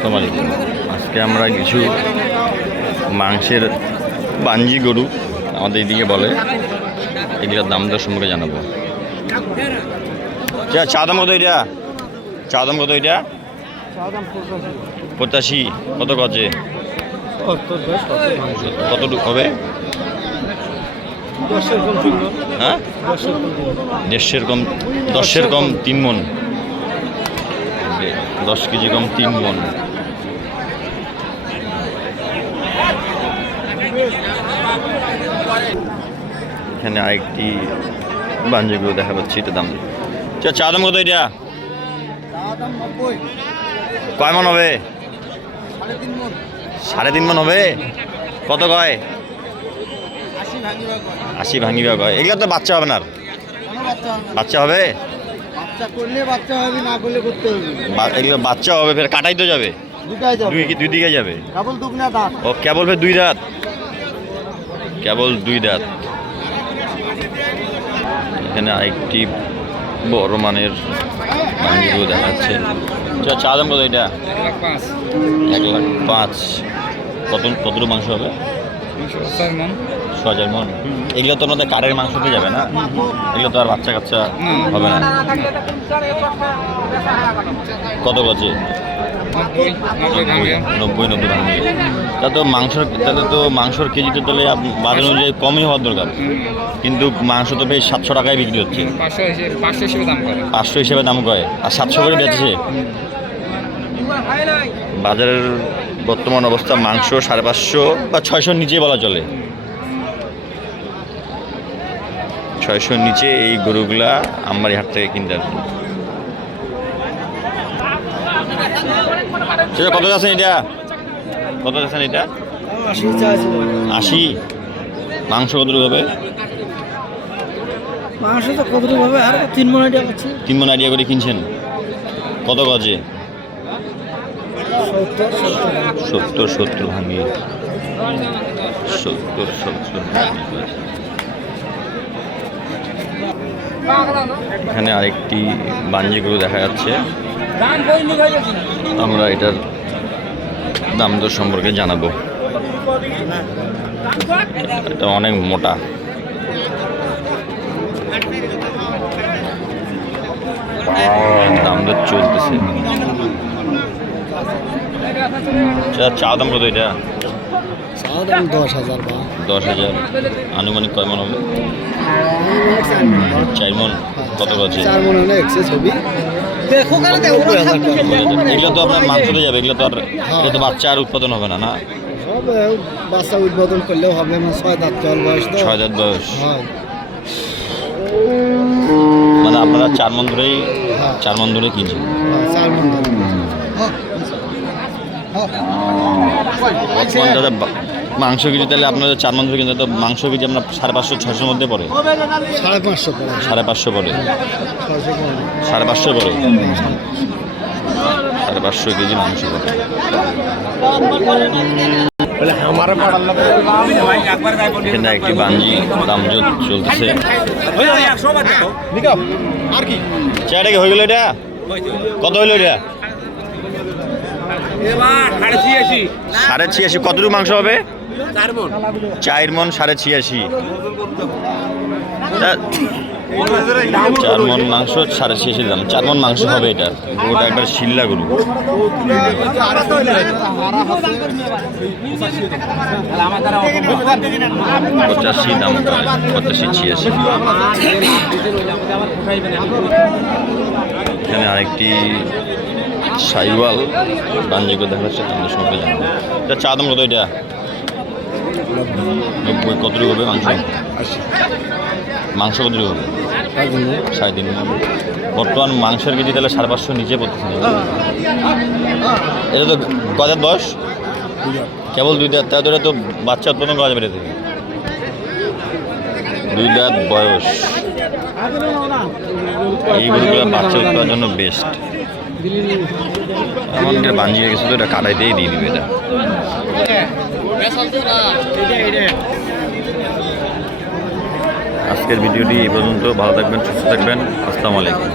আসসালামু আলাইকুম। আজকে আমরা কিছু মাংসের বাঞ্জি গরু আমাদের এদিকে বলে, এগুলোর দাম দর সম্পর্কে জানাবো। চা দাম কত এটা? চা দাম কত এটা? 85। কত গজে? কতটুকু হবে? হ্যাঁ, 10-এর কম 3 মণ। 10 কেজি কম 3 মণ। এখানে আরেকটি বাঞ্জিগুলো দেখা পাচ্ছি, এটা দাম। চা দাম কত এটা? কয় মণ হবে? 3.5 মণ হবে। কত কয়? 80 ভাঙিবা কয়। এগুলো তো বাচ্চা হবে না? বাচ্চা হবে? এগুলো বাচ্চা হবে, ফের কাটাই তো যাবে? দুই দিকে যাবে। ও কেবল ফের 2 দাঁত? কেবল 2 দাঁত। এখানে আরেকটি বড় মানের বাঞ্জিগুলো দেখা যাচ্ছে। চা দাম কত এটা? 1,05,000। কতটুকু মাংস হবে? 6,000 মণ। এগুলো তো আমাদের কারের মাংসতে যাবে না, এগুলো তো আর বাচ্চা কাচ্চা হবে না। কত গজে? 90 ভাঙবে। তাহলে তো মাংসর কেজিতে তাহলে বাজার অনুযায়ী কমই হওয়ার দরকার, কিন্তু মাংস তো বেশ 700 টাকায় বিক্রি হচ্ছে। 500 হিসেবে দাম কয়, আর 700 করে বেচেছে। বাজারের বর্তমান অবস্থা মাংস 550 বা 600 নিচে বলা চলে। 600 নিচে এই গরুগুলা আমবাড়ি হাট থেকে কিনতে আসবে। কত যাচ্ছেন এটা? কত যাচ্ছেন এটা? 80। মাংস কতটুকু হবে? মাংস তো কতটুকু হবে? আর 3 মণ আইডিয়া করছি। 3 মণ আইডিয়া করে কিনছেন। কত গজে? 70 ভাঙিয়ে। 70 এখানে আরেকটি বাঞ্জি গরু দেখা যাচ্ছে, আমরা এটার দাম দর সম্পর্কে জানাবো। এটা অনেক মোটা। দাম দর চলতেছে। চা দাম কত এটা? 10,000। আনুমানিক কয় মণ হবে? 4 মণ। কত গজে? 4 মণ হলে এক্সেস হবে। এগুলো তো আপনার মাংসতে যাবে, এগুলো তো আর এটা তো বাচ্চা আর উৎপাদন হবে না। না, বাচ্চা উৎপাদন করলেও হবে। 6 দাঁত বয়স। 6 দাঁত বয়স। মানে আপনারা 4 মণ ধরেই 4 মণ ধরে কিনছেন। 4 মণ। দাদা মাংস কেজি তাহলে আপনাদের 4 মণ ধরে কিনতে তো মাংস কেজি আপনার 550-600 মধ্যে পড়ে? 550 পড়ে। 550 পড়ে। 550 পড়ে। 550 কেজি মাংস পড়ে। এখানে একটি বাঞ্জি দাম চলতেছে। এটা কি হয়ে গেল? এটা কত হইল? এটা 86.5। কতটুকু মাংস হবে? 4 মণ। 86.5। 4 মণ মাংস 86.5 দাম। 4 মণ মাংস হবে। এটা গরুটা একবার শিল্লা গরু। 85 দাম। 85-86। এখানে আরেকটি সাইওয়াল বাঞ্জিকে দেখা যাচ্ছে, তাদের সঙ্গে জানাবো। এটা চা দাম কত? এটা 90। কতটুকু হবে মাংস? মাংস কতটুকু হবে? 3.5 মণ। বর্তমান মাংসের কেজি তাহলে 550 নিচে পড়তেছে। এটা তো কয় দাঁত বয়স? কেবল 2 দাঁত। তাহলে এটা তো বাচ্চা উৎপাদন করা যাবে। 2 দাঁত বয়স। এই গরুগুলো বাচ্চা উৎপাদনের জন্য বেস্ট। এমন একটা বাঞ্জি হয়ে গেছে তো, এটা কাটাইতেই দিয়ে দিবে। এটা আজকের ভিডিওটি এই পর্যন্ত। ভালো থাকবেন, সুস্থ থাকবেন। আসসালামু আলাইকুম।